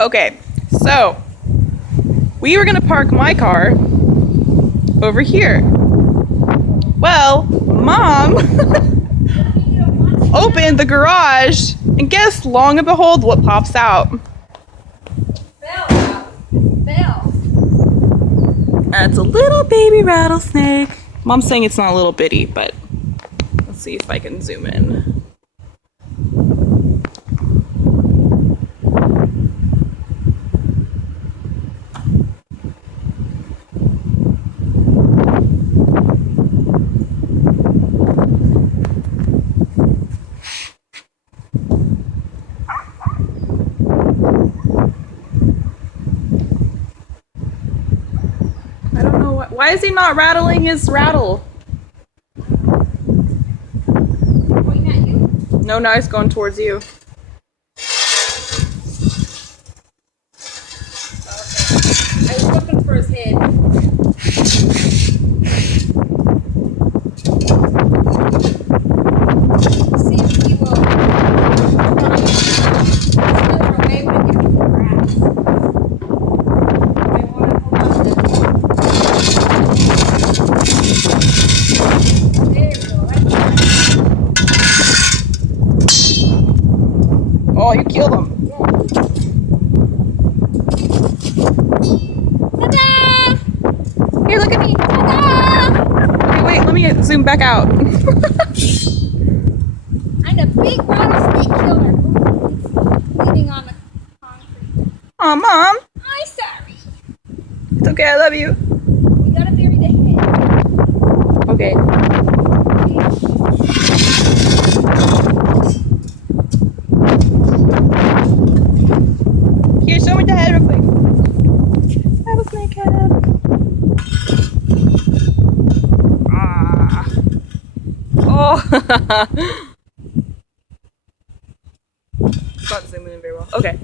Okay, so we were gonna park my car over here. Well, Mom opened the garage, and guess, long and behold, what pops out? Bell. That's a little baby rattlesnake. Mom's saying it's not a little bitty, but let's see if I can zoom in. I don't know why is he not rattling his rattle? Pointing at you? No, now he's going towards you. I was looking for his head. See if he will slither away when it gets to the grass. I want to hold on to it. There we go. Oh, you killed him. Ta-da! Here, look at me. Ta-da! Okay, wait, let me zoom back out. I'm a big rattlesnake killer. Bleeding on the concrete. Aw, Mom. I'm sorry. It's okay, I love you. We gotta bury the head. Okay. Here, show me the head real quick. Rattlesnake head. Ah. Oh. It's not zooming in very well. Okay.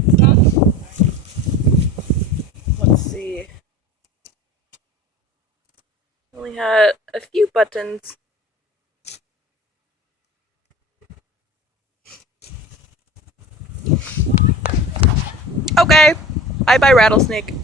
Let's see. Only had a few buttons. Okay. Bye bye, rattlesnake.